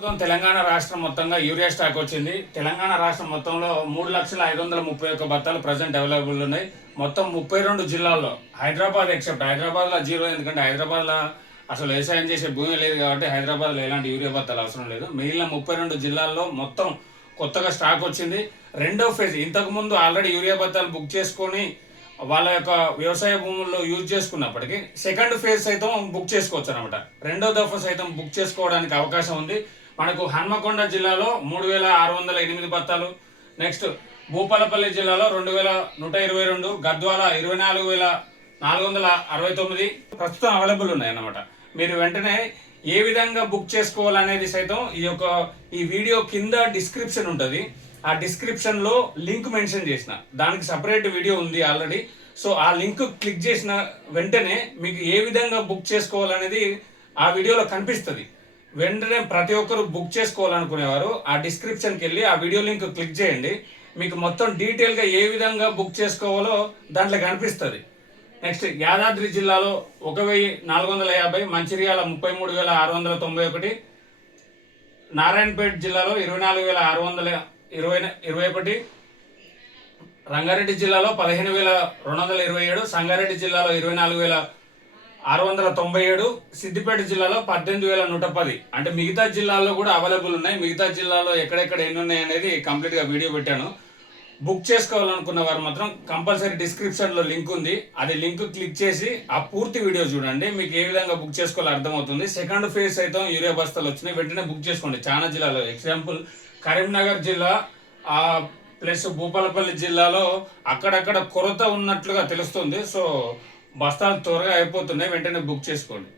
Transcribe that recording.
ప్రస్తుతం తెలంగాణ రాష్ట్రం మొత్తంగా యూరియా స్టాక్ వచ్చింది. తెలంగాణ రాష్ట్రం మొత్తంలో 3,531,000 బత్తాలు ప్రజెంట్ అవైలబుల్ ఉన్నాయి. మొత్తం 32 జిల్లాల్లో, హైదరాబాద్ ఎక్సెప్ట్. హైదరాబాద్లో జీరో, ఎందుకంటే హైదరాబాద్లో అసలు వ్యవసాయం చేసే భూమి లేదు కాబట్టి హైదరాబాద్లో ఎలాంటి యూరియా బత్తాలు అవసరం లేదు. మిగిలిన 32 జిల్లాల్లో మొత్తం కొత్తగా స్టాక్ వచ్చింది. రెండో ఫేజ్, ఇంతకుముందు ఆల్రెడీ యూరియా బత్తాలు బుక్ చేసుకొని వాళ్ళ యొక్క వ్యవసాయ భూముల్లో యూజ్ చేసుకున్నప్పటికీ సెకండ్ ఫేజ్ సైతం బుక్ చేసుకోవచ్చు అనమాట. రెండో దఫా సైతం బుక్ చేసుకోవడానికి అవకాశం ఉంది. మనకు హన్మకొండ జిల్లాలో 3,608 బత్తాలు, నెక్స్ట్ భూపాలపల్లి జిల్లాలో 2,122, గద్వాల 24,469 ప్రస్తుతం అవైలబుల్ ఉన్నాయి అన్నమాట. మీరు వెంటనే ఏ విధంగా బుక్ చేసుకోవాలనేది సైతం ఈ వీడియో కింద డిస్క్రిప్షన్ ఉంటుంది. ఆ డిస్క్రిప్షన్ లో లింక్ మెన్షన్ చేసిన, దానికి సపరేట్ వీడియో ఉంది ఆల్రెడీ. సో ఆ లింక్ క్లిక్ చేసిన వెంటనే మీకు ఏ విధంగా బుక్ చేసుకోవాలనేది ఆ వీడియోలో కనిపిస్తుంది. వెంటనే ప్రతి ఒక్కరు బుక్ చేసుకోవాలనుకునేవారు ఆ డిస్క్రిప్షన్కి వెళ్ళి ఆ వీడియో లింక్ క్లిక్ చేయండి. మీకు మొత్తం డీటెయిల్గా ఏ విధంగా బుక్ చేసుకోవాలో దాంట్లో కనిపిస్తుంది. నెక్స్ట్ యాదాద్రి జిల్లాలో 1,450, మంచిర్యాల 33,691, నారాయణపేట జిల్లాలో 24,621, రంగారెడ్డి జిల్లాలో 15,227, సంగారెడ్డి జిల్లాలో 24,697, సిద్దిపేట జిల్లాలో 18,110. అంటే మిగతా జిల్లాల్లో కూడా అవైలబుల్ ఉన్నాయి. మిగతా జిల్లాలో ఎక్కడెక్కడ ఎన్ని ఉన్నాయి అనేది కంప్లీట్గా వీడియో పెట్టాను. బుక్ చేసుకోవాలనుకున్న వారు మాత్రం కంపల్సరీ డిస్క్రిప్షన్లో లింక్ ఉంది, అది లింక్ క్లిక్ చేసి ఆ పూర్తి వీడియో చూడండి. మీకు ఏ విధంగా బుక్ చేసుకోవాలో అర్థమవుతుంది. సెకండ్ ఫేజ్ అయితే యూరియా బస్తాలు వచ్చినాయి, వెంటనే బుక్ చేసుకోండి. చాలా జిల్లాలో, ఎగ్జాంపుల్ కరీంనగర్ జిల్లా ప్లస్ భూపాలపల్లి జిల్లాలో అక్కడక్కడ కొరత ఉన్నట్లుగా తెలుస్తుంది. సో బస్తాలు త్వరగా అయిపోతున్నాయి, వెంటనే బుక్ చేసుకోండి.